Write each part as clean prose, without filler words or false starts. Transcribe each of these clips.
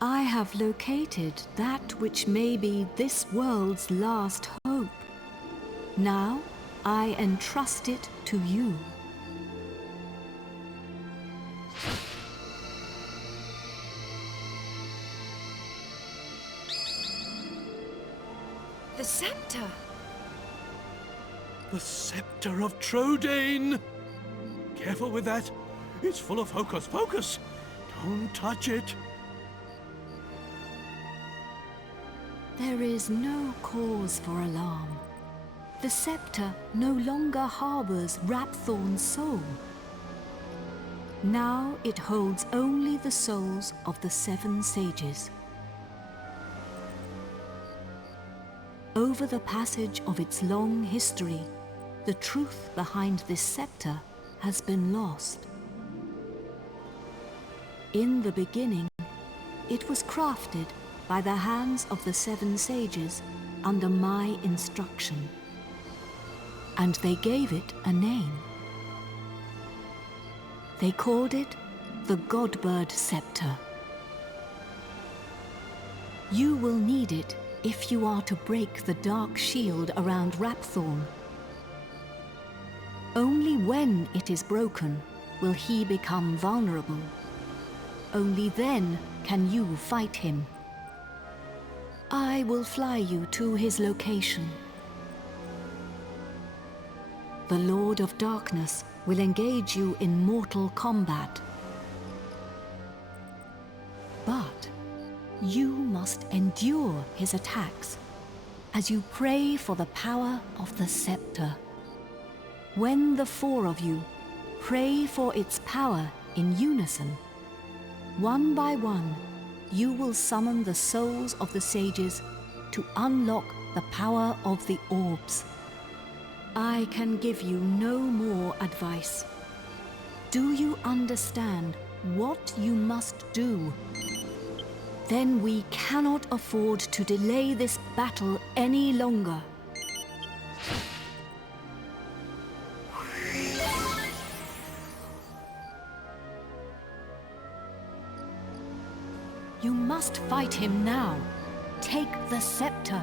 I have located that which may be this world's last hope. Now I entrust it to you. The scepter! The scepter of Trodain! Careful with that. It's full of hocus pocus. Don't touch it. There is no cause for alarm. The scepter no longer harbors Rapthorn's soul. Now it holds only the souls of the 7 sages. Over the passage of its long history, the truth behind this scepter has been lost. In the beginning, it was crafted by the hands of the 7 sages under my instruction, and they gave it a name. They called it the Godbird Scepter. You will need it if you are to break the dark shield around Rapthorn. Only when it is broken will he become vulnerable. Only then can you fight him. I will fly you to his location. The Lord of Darkness will engage you in mortal combat. But you must endure his attacks as you pray for the power of the scepter. When the 4 of you pray for its power in unison, one by one, you will summon the souls of the sages to unlock the power of the orbs. I can give you no more advice. Do you understand what you must do? Then we cannot afford to delay this battle any longer. You must fight him now. Take the scepter.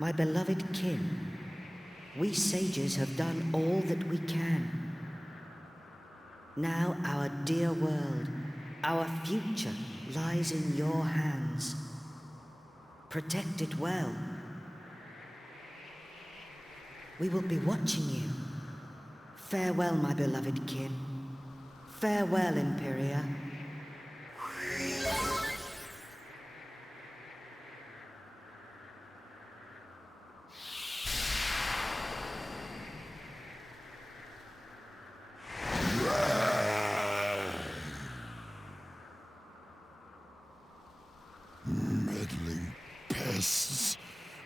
My beloved kin, We sages have done all that we can. Now our dear world, our future, lies in your hands. Protect it well. We will be watching you. Farewell, my beloved kin. Farewell, Imperia. Meddling pests.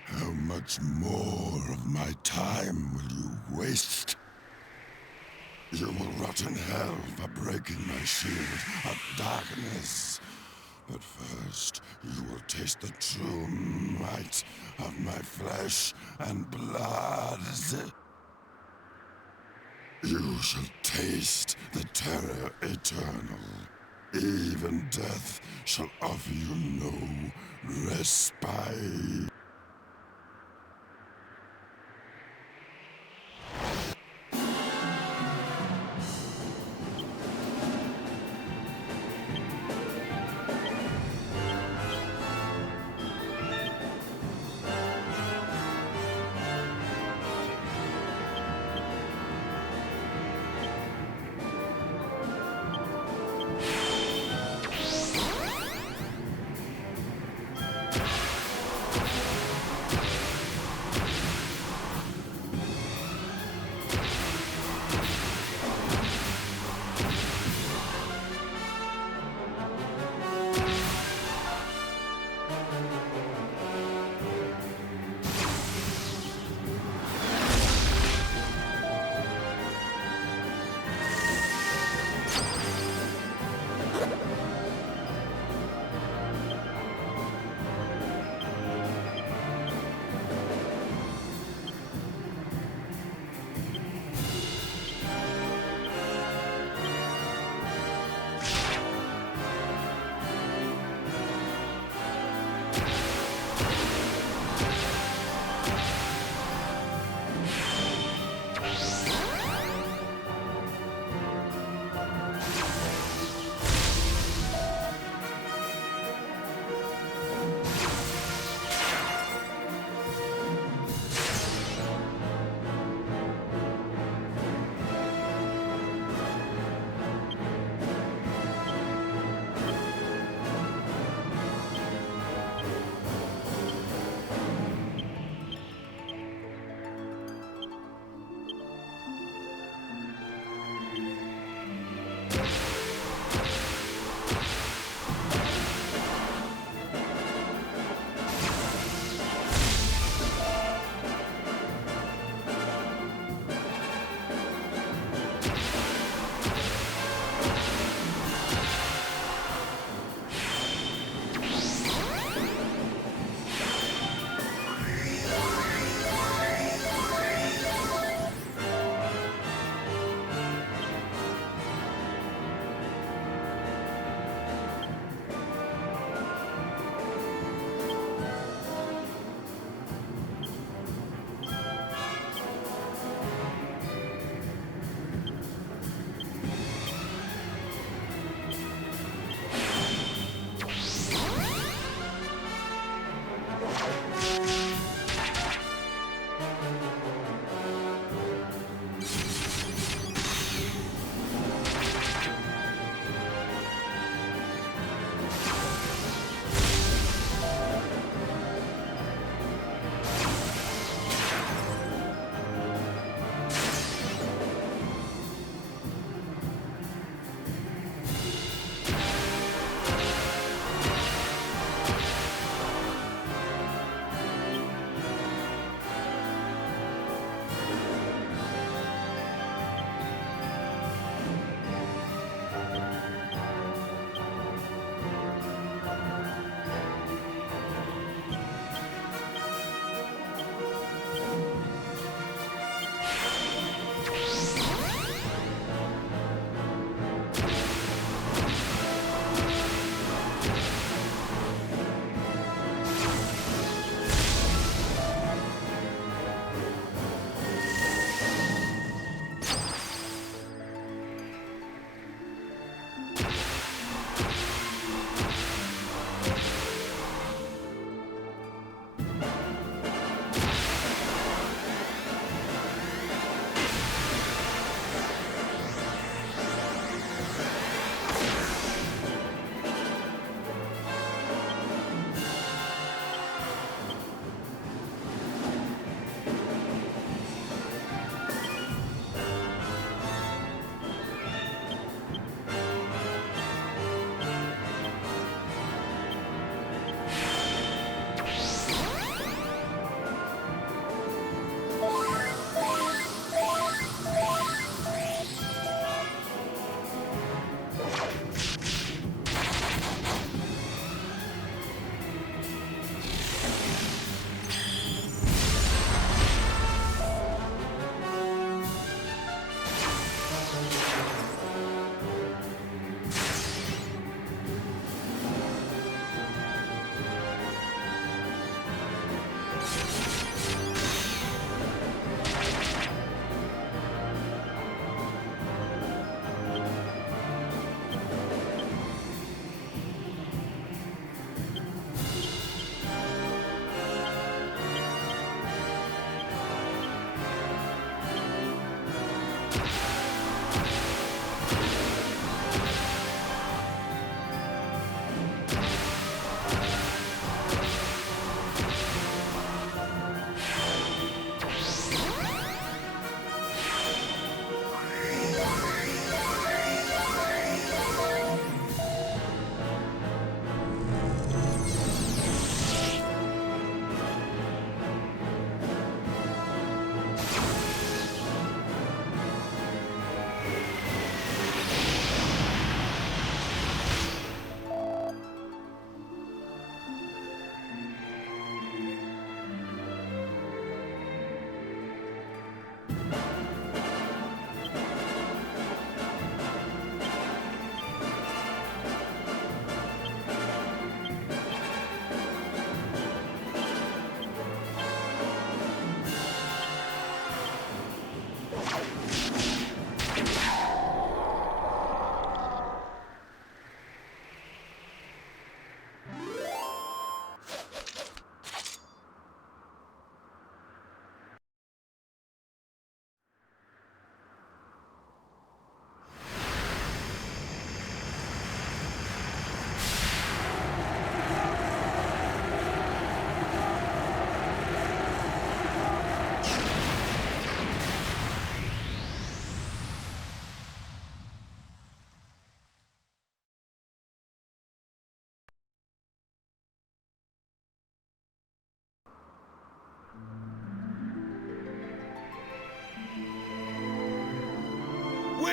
How much more of my time will you waste? You will rot in hell for breaking my shield of darkness. But first, you will taste the true might of my flesh and blood. You shall taste the terror eternal. Even death shall offer you no respite.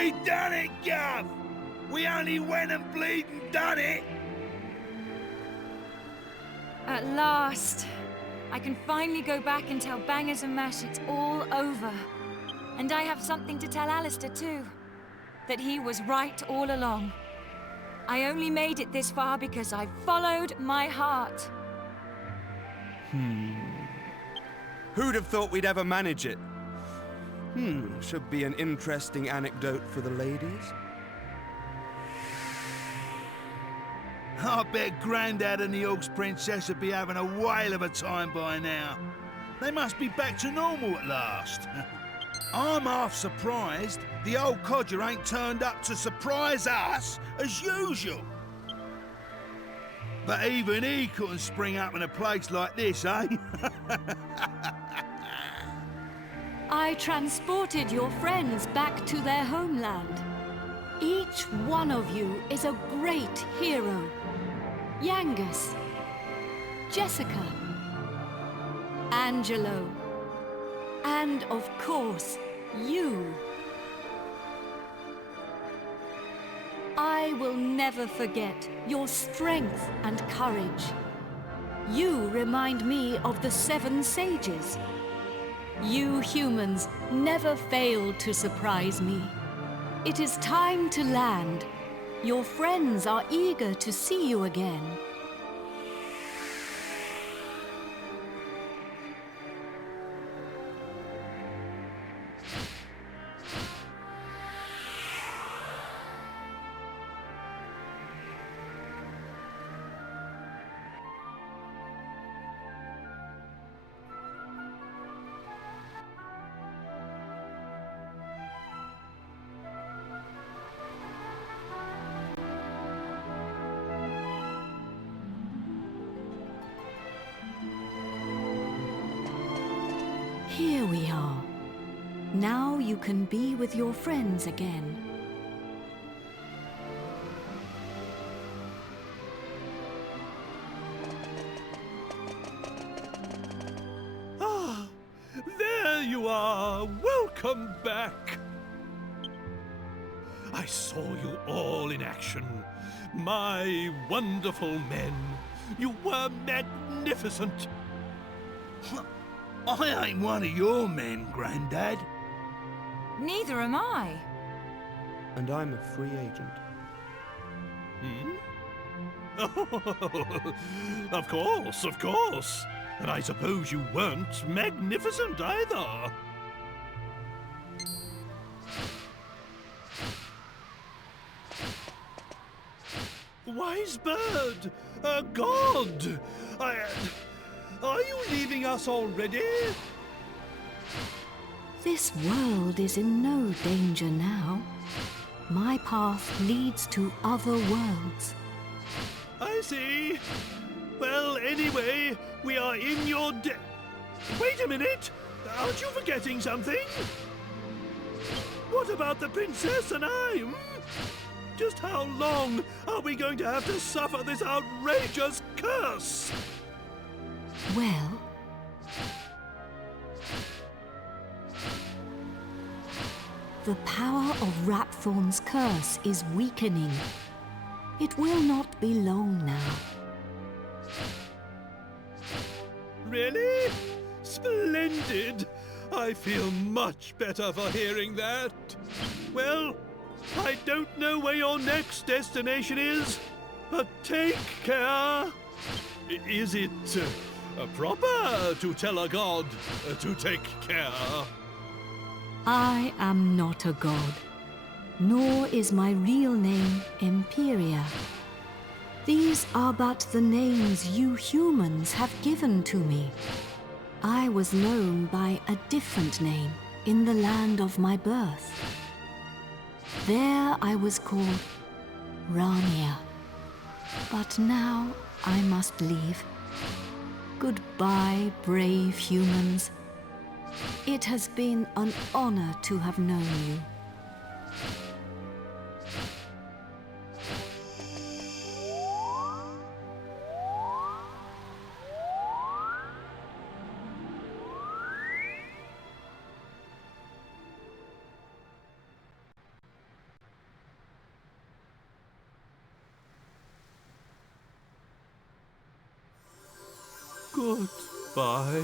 We done it, Gov! We only went and bleeding done it! At last, I can finally go back and tell Bangers and Mash it's all over. And I have something to tell Alistair too. That he was right all along. I only made it this far because I followed my heart. Who'd have thought we'd ever manage it? Should be an interesting anecdote for the ladies. I bet Grandad and the Orcs Princess would be having a whale of a time by now. They must be back to normal at last. I'm half surprised the old codger ain't turned up to surprise us as usual. But even he couldn't spring up in a place like this, eh? I transported your friends back to their homeland. Each one of you is a great hero. Yangus, Jessica, Angelo, and of course, you. I will never forget your strength and courage. You remind me of the 7 sages. You humans never fail to surprise me. It is time to land. Your friends are eager to see you again. Here we are. Now you can be with your friends again. Ah, there you are. Welcome back. I saw you all in action. My wonderful men. You were magnificent. I ain't one of your men, Grandad. Neither am I. And I'm a free agent. Oh, of course, of course. And I suppose you weren't magnificent either. Wise bird, a god. Are you leaving us already? This world is in no danger now. My path leads to other worlds. I see. Well, anyway, we are in your Wait a minute! Aren't you forgetting something? What about the princess and I? Just how long are we going to have to suffer this outrageous curse? Well, the power of Rapthorn's curse is weakening. It will not be long now. Really? Splendid! I feel much better for hearing that. Well, I don't know where your next destination is, but take care. Is it proper to tell a god to take care? I am not a god, nor is my real name Imperia. These are but the names you humans have given to me. I was known by a different name in the land of my birth. There I was called Rania. But now I must leave. Goodbye, brave humans. It has been an honor to have known you. Goodbye.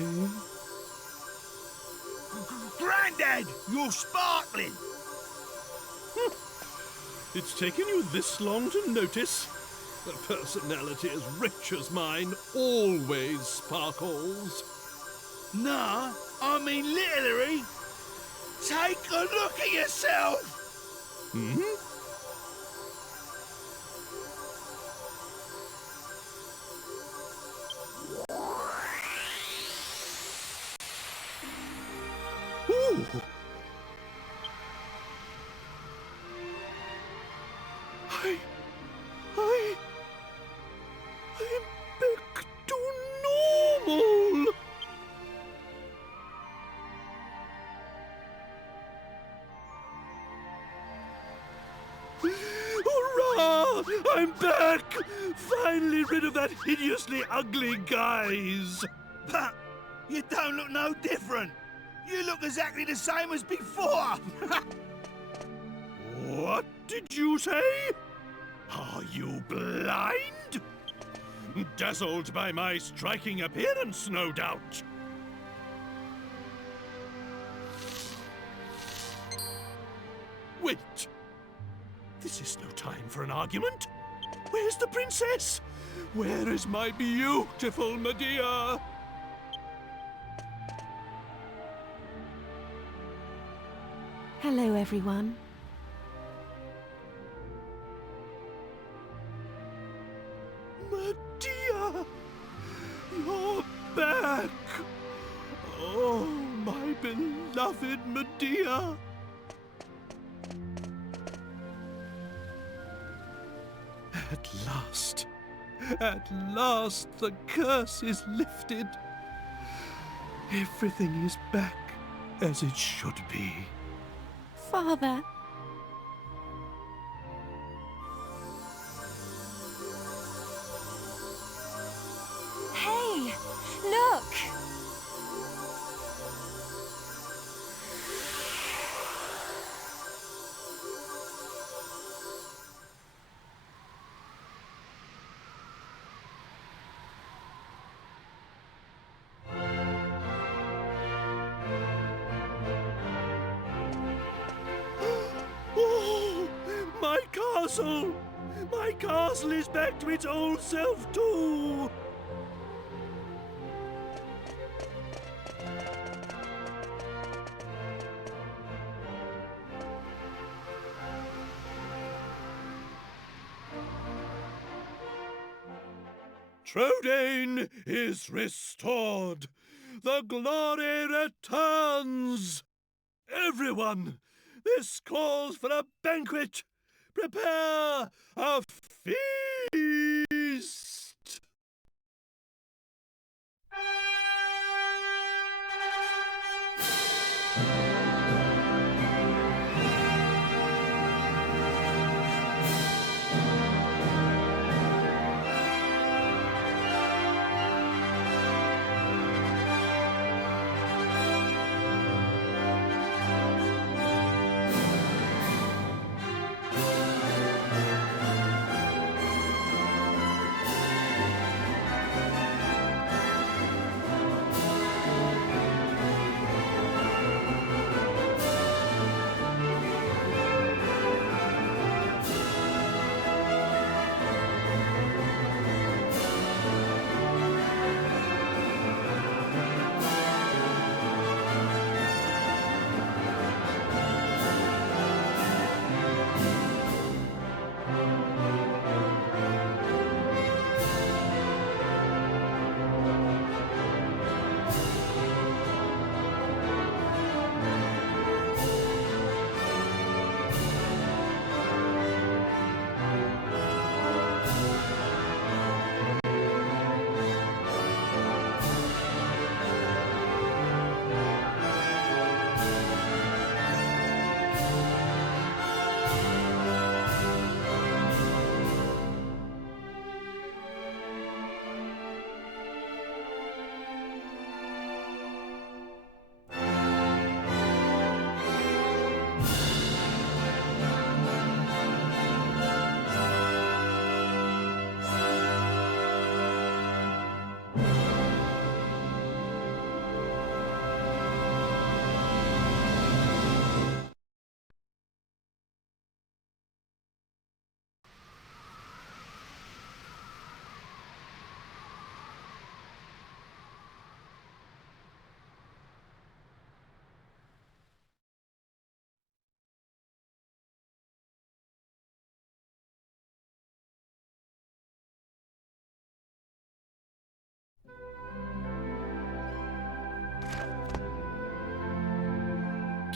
Grandad, you're sparkling! It's taken you this long to notice? A personality as rich as mine always sparkles. Nah, I mean literally. Take a look at yourself! Hmm? Ooh. I'm back to normal. Hurrah! I'm back! Finally rid of that hideously ugly guise. But you don't look no different. You look exactly the same as before. What did you say? Are you blind? Dazzled by my striking appearance, no doubt. Wait. This is no time for an argument. Where's the princess? Where is my beautiful Medea? Hello, everyone. Medea! You're back! Oh, my beloved Medea! At last the curse is lifted. Everything is back as it should be. Father, Hey, look! Oh, my castle! My castle is back to its old self too! Trodain is restored! The glory returns! Everyone, this calls for a banquet! Prepare a feast!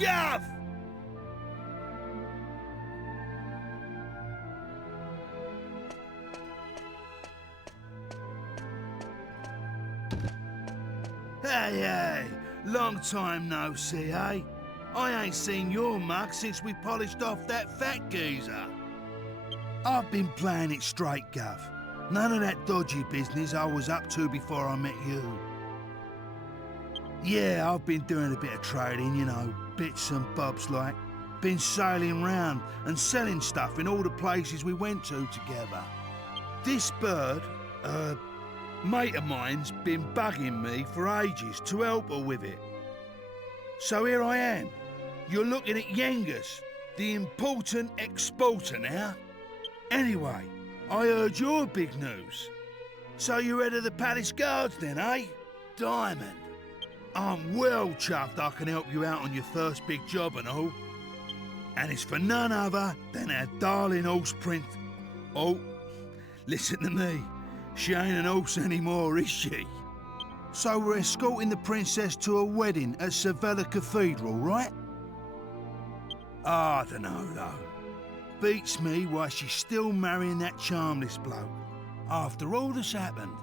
Gov! Hey, long time no see, eh? I ain't seen your mug since we polished off that fat geezer. I've been playing it straight, Gov. None of that dodgy business I was up to before I met you. Yeah, I've been doing a bit of trading, you know, bits and bobs like. Been sailing round and selling stuff in all the places we went to together. This bird, mate of mine's been bugging me for ages to help her with it. So here I am. You're looking at Yengus, the important exporter now. Anyway, I heard your big news. So you're head of the palace guards then, eh? Diamond. I'm well chuffed I can help you out on your first big job and all. And it's for none other than our darling horse Oh, listen to me. She ain't an horse anymore, is she? So we're escorting the princess to a wedding at Sevilla Cathedral, right? I don't know, though. Beats me why she's still marrying that charmless bloke, after all that's happened.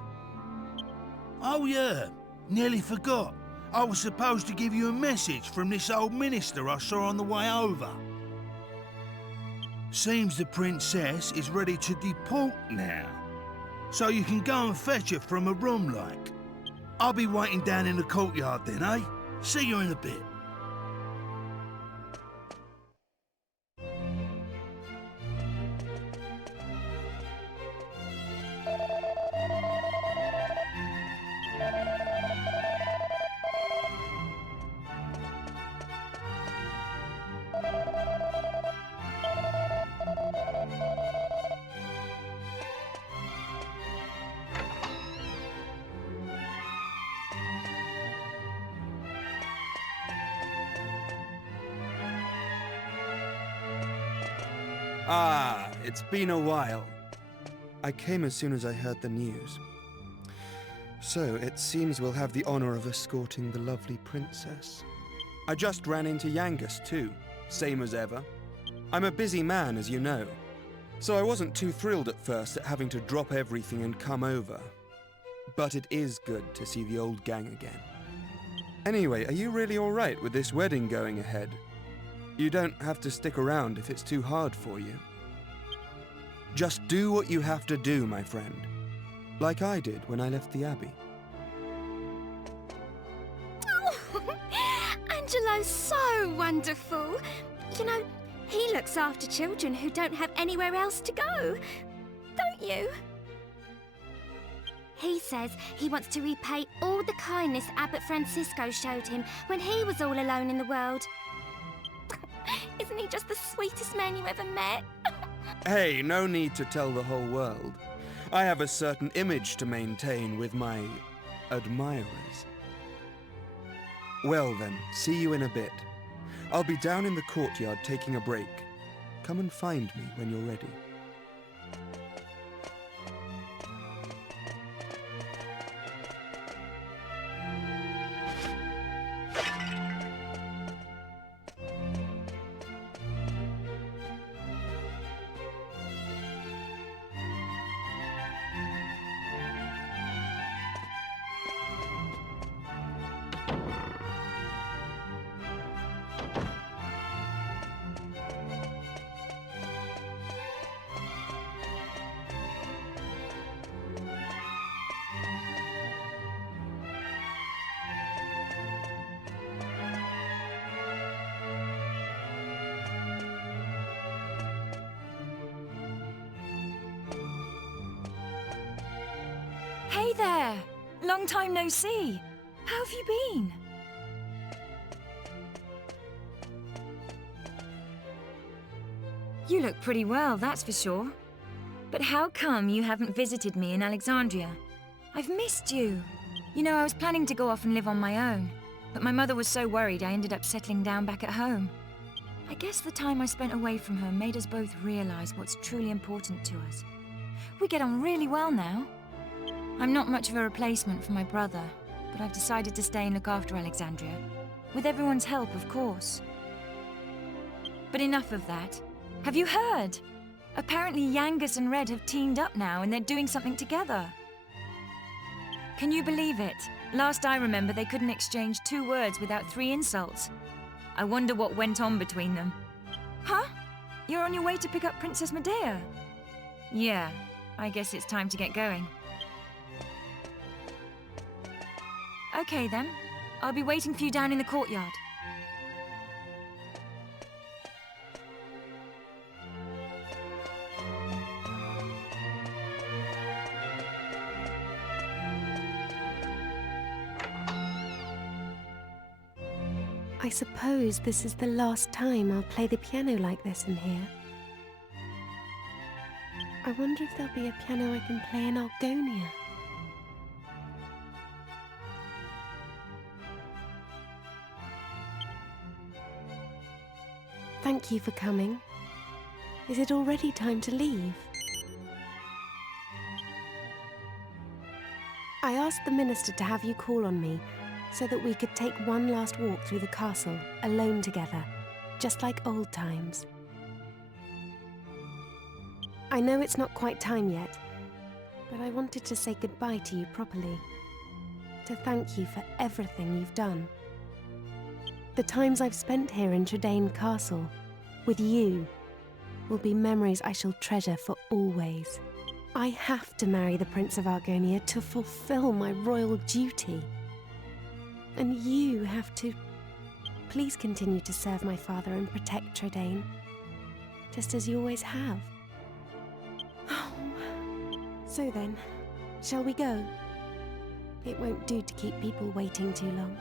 Oh yeah, nearly forgot. I was supposed to give you a message from this old minister I saw on the way over. Seems the princess is ready to deport now, so you can go and fetch her from a room like. I'll be waiting down in the courtyard then, eh? See you in a bit. Ah, it's been a while. I came as soon as I heard the news. So, it seems we'll have the honor of escorting the lovely princess. I just ran into Yangus too, same as ever. I'm a busy man, as you know, so I wasn't too thrilled at first at having to drop everything and come over. But it is good to see the old gang again. Anyway, are you really alright with this wedding going ahead? You don't have to stick around if it's too hard for you. Just do what you have to do, my friend. Like I did when I left the Abbey. Oh, Angelo's so wonderful. You know, he looks after children who don't have anywhere else to go. Don't you? He says he wants to repay all the kindness Abbot Francisco showed him when he was all alone in the world. Isn't he just the sweetest man you ever met? Hey, no need to tell the whole world. I have a certain image to maintain with my admirers. Well then, see you in a bit. I'll be down in the courtyard taking a break. Come and find me when you're ready. Hey there! Long time no see. How have you been? You look pretty well, that's for sure. But how come you haven't visited me in Alexandria? I've missed you. You know, I was planning to go off and live on my own, but my mother was so worried I ended up settling down back at home. I guess the time I spent away from her made us both realize what's truly important to us. We get on really well now. I'm not much of a replacement for my brother, but I've decided to stay and look after Alexandria. With everyone's help, of course. But enough of that. Have you heard? Apparently Yangus and Red have teamed up now and they're doing something together. Can you believe it? Last I remember, they couldn't exchange 2 words without 3 insults. I wonder what went on between them. Huh? You're on your way to pick up Princess Medea? Yeah, I guess it's time to get going. Okay then. I'll be waiting for you down in the courtyard. I suppose this is the last time I'll play the piano like this in here. I wonder if there'll be a piano I can play in Argonia. Thank you for coming. Is it already time to leave? I asked the minister to have you call on me so that we could take one last walk through the castle, alone together, just like old times. I know it's not quite time yet, but I wanted to say goodbye to you properly, to thank you for everything you've done. The times I've spent here in Tredain Castle, with you, will be memories I shall treasure for always. I have to marry the Prince of Argonia to fulfill my royal duty. And you have to... Please continue to serve my father and protect Tredain, just as you always have. Oh. So then, shall we go? It won't do to keep people waiting too long.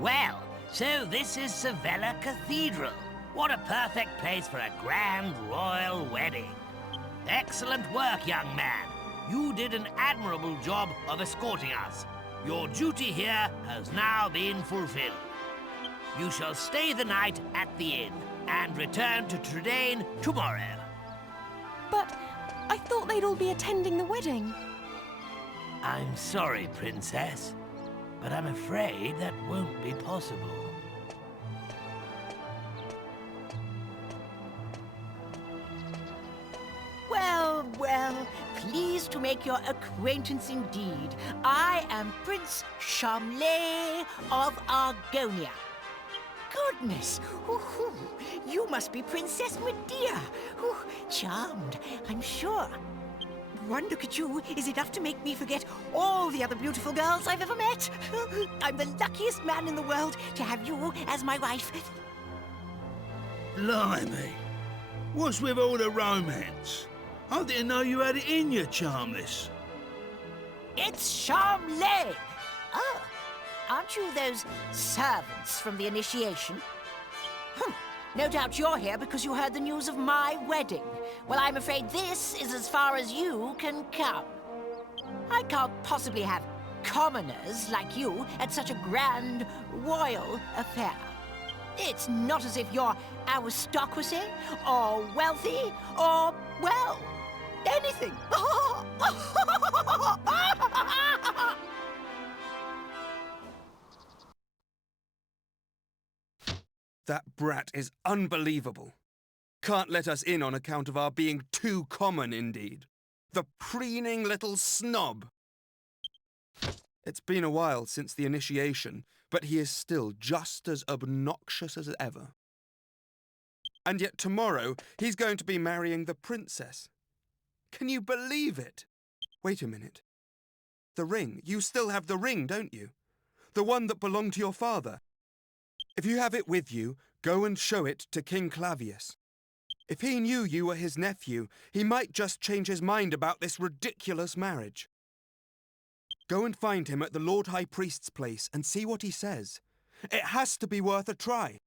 Well, so this is Sevilla Cathedral. What a perfect place for a grand royal wedding. Excellent work, young man. You did an admirable job of escorting us. Your duty here has now been fulfilled. You shall stay the night at the inn and return to Tredain tomorrow. But I thought they'd all be attending the wedding. I'm sorry, Princess, but I'm afraid that won't be possible. Well, well, pleased to make your acquaintance indeed. I am Prince Charmley of Argonia. Goodness! Ooh, you must be Princess Medea. Ooh, charmed, I'm sure. One look at you is enough to make me forget all the other beautiful girls I've ever met. I'm the luckiest man in the world to have you as my wife. Blimey. What's with all the romance? I didn't know you had it in you, Charmless. It's Charmley. Oh, aren't you those servants from the initiation? No doubt you're here because you heard the news of my wedding. Well, I'm afraid this is as far as you can come. I can't possibly have commoners like you at such a grand royal affair. It's not as if you're aristocracy, or wealthy, or, well, anything. That brat is unbelievable. Can't let us in on account of our being too common, indeed. The preening little snob. It's been a while since the initiation, but he is still just as obnoxious as ever. And yet tomorrow he's going to be marrying the princess. Can you believe it? Wait a minute. The ring. You still have the ring, don't you? The one that belonged to your father. If you have it with you, go and show it to King Clavius. If he knew you were his nephew, he might just change his mind about this ridiculous marriage. Go and find him at the Lord High Priest's place and see what he says. It has to be worth a try.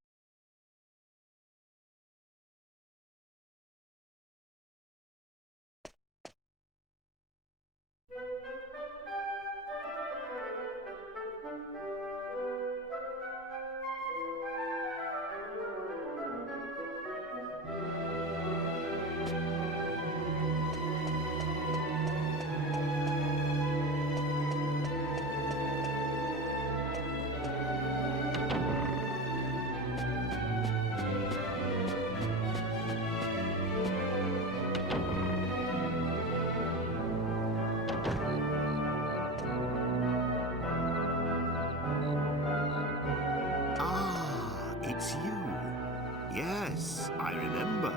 It's you. Yes, I remember.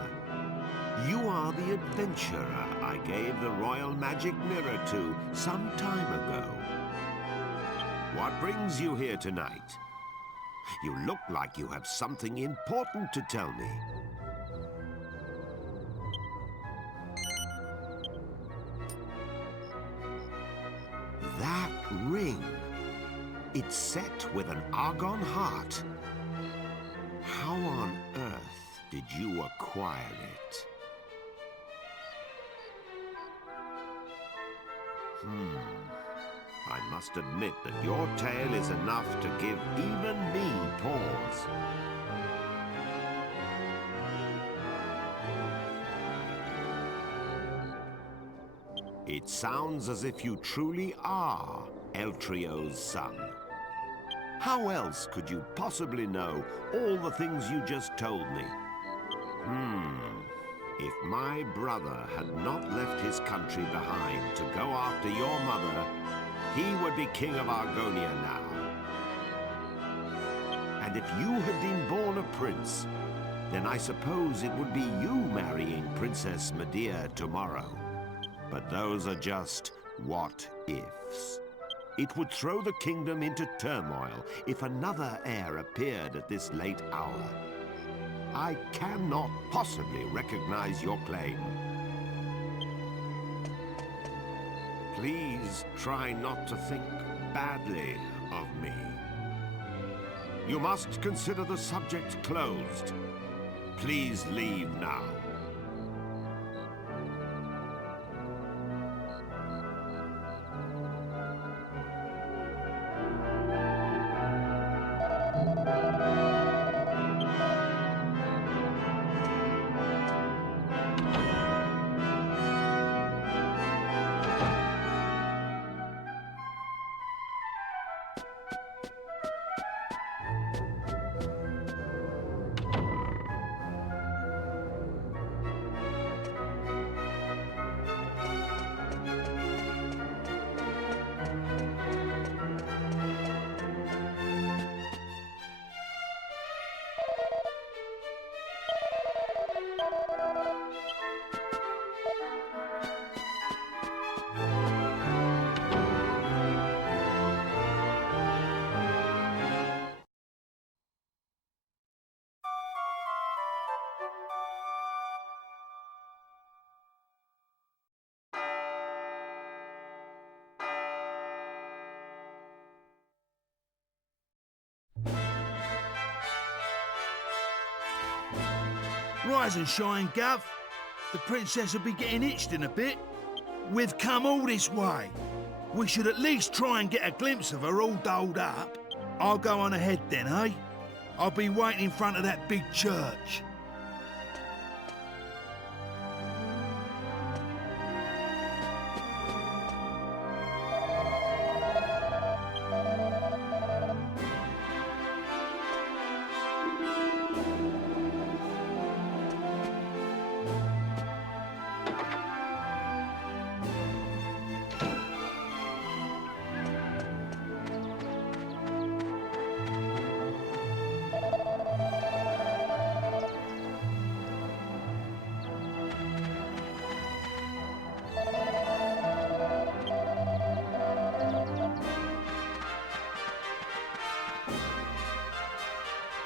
You are the adventurer I gave the royal magic mirror to some time ago. What brings you here tonight? You look like you have something important to tell me. That ring. It's set with an Argon heart. How on earth did you acquire it? I must admit that your tale is enough to give even me pause. It sounds as if you truly are Eltrio's son. How else could you possibly know all the things you just told me? If my brother had not left his country behind to go after your mother, he would be king of Argonia now. And if you had been born a prince, then I suppose it would be you marrying Princess Medea tomorrow. But those are just what-ifs. It would throw the kingdom into turmoil if another heir appeared at this late hour. I cannot possibly recognize your claim. Please try not to think badly of me. You must consider the subject closed. Please leave now. Rise and shine, Gov. The princess will be getting itched in a bit. We've come all this way. We should at least try and get a glimpse of her all dolled up. I'll go on ahead then, eh? I'll be waiting in front of that big church.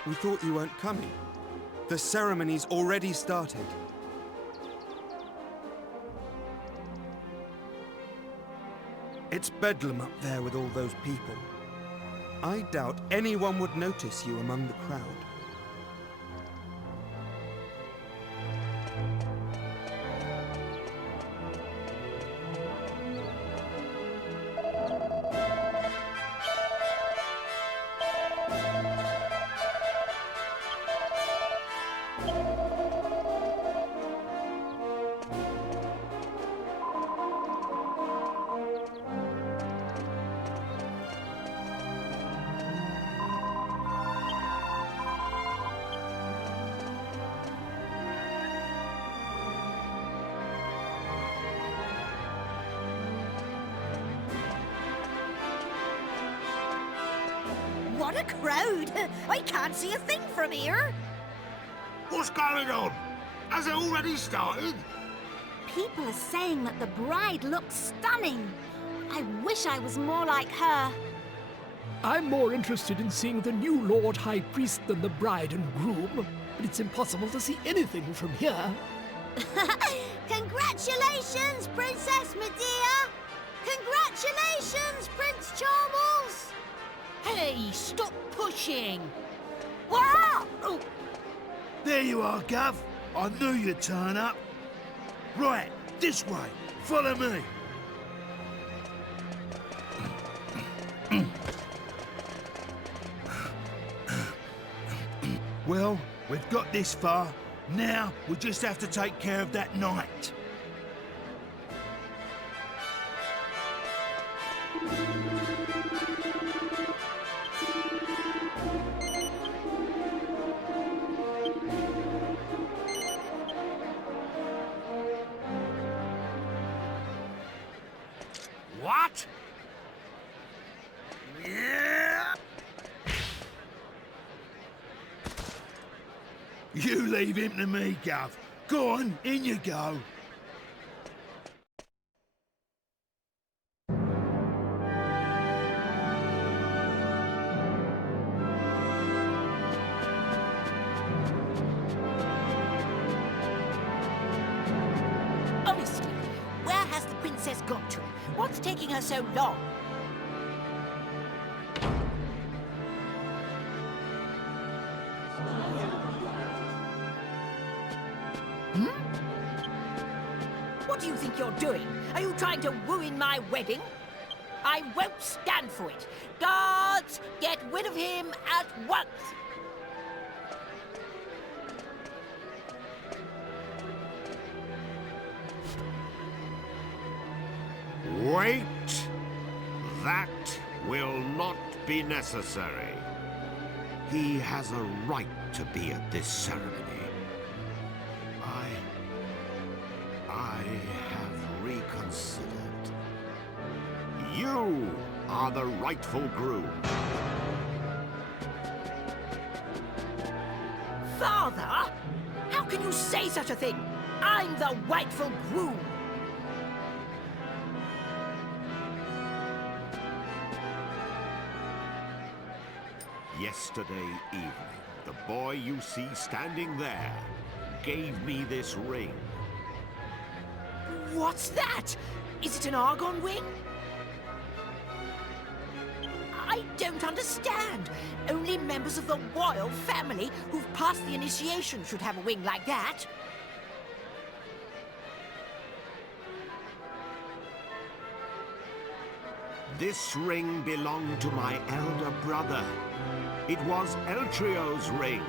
We thought you weren't coming. The ceremony's already started. It's bedlam up there with all those people. I doubt anyone would notice you among the crowd. What a crowd! I can't see a thing from here. What's going on? Has it already started? People are saying that the bride looks stunning. I wish I was more like her. I'm more interested in seeing the new Lord High Priest than the bride and groom, but it's impossible to see anything from here. Congratulations, Princess Medea! Congratulations, Prince Charles! Hey, stop pushing! Wow! Oh, There you are, Gov. I knew you'd turn up. Right, this way. Follow me. Well, we've got this far. Now we just have to take care of that knight. What? You leave him to me, Gov. Go on, in you go. honestly, where has the princess got to? What's taking her so long? What do you think you're doing? Are you trying to ruin my wedding? I won't stand for it. Guards, get rid of him at once! Wait! That will not be necessary. He has a right to be at this ceremony. I have reconsidered. You are the rightful groom. Father? How can you say such a thing? I'm the rightful groom. Yesterday evening, the boy you see standing there gave me this ring. What's that? Is it an Argon Ring? I don't understand. Only members of the royal family who've passed the initiation should have a wing like that. This ring belonged to my elder brother. It was Eltrio's ring.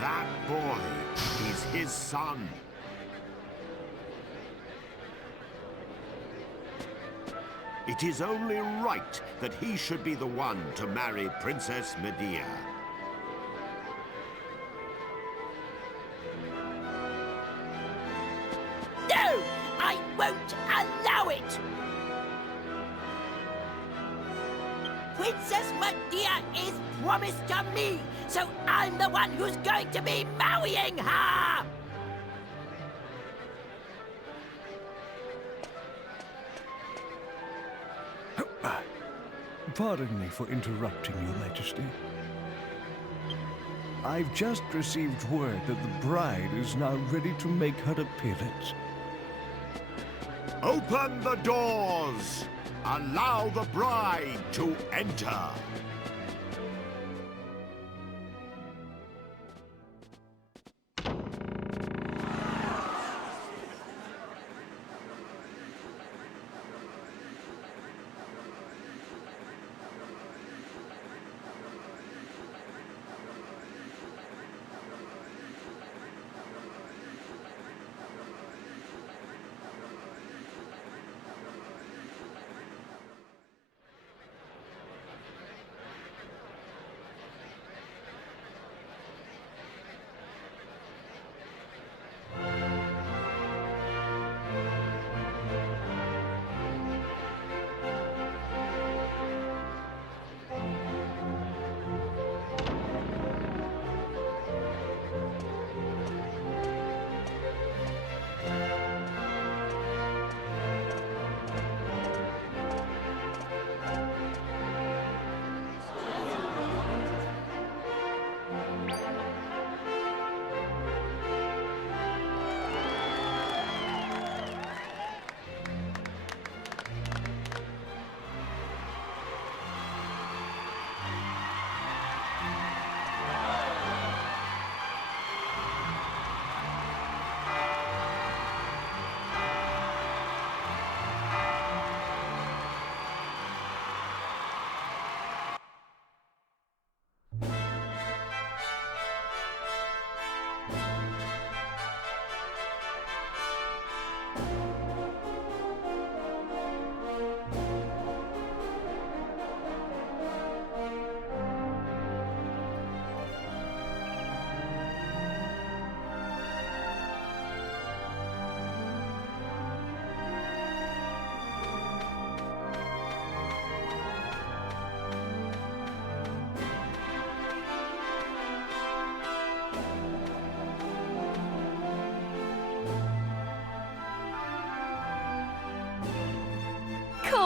That boy is his son. It is only right that he should be the one to marry Princess Medea. No! I won't allow it! Princess Medea is promised to me, so I'm the one who's going to be marrying her! Pardon me for interrupting, Your Majesty. I've just received word that the bride is now ready to make her appearance. Open the doors! Allow the bride to enter!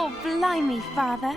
Oh, blimey, Father.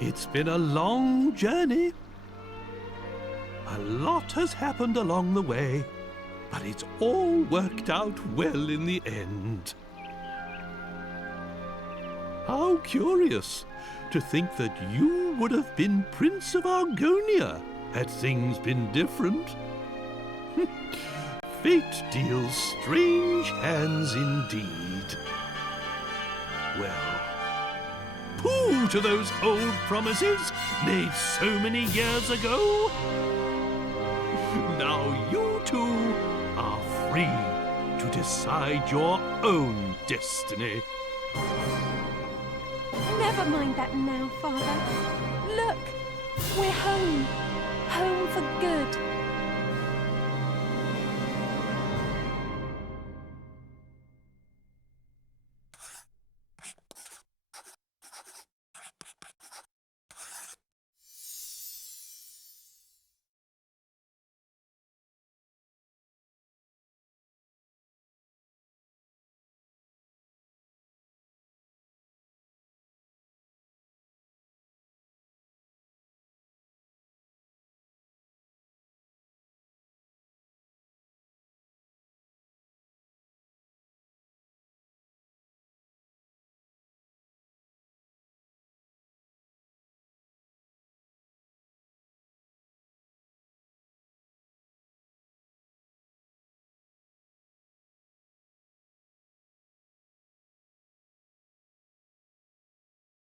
It's been a long journey. A lot has happened along the way, but it's all worked out well in the end. How curious to think that you would have been Prince of Argonia had things been different. Fate deals strange hands indeed. Well, pooh to those old promises made so many years ago. Now you two are free to decide your own destiny. Never mind that now, Father. Look, we're home. Home for good.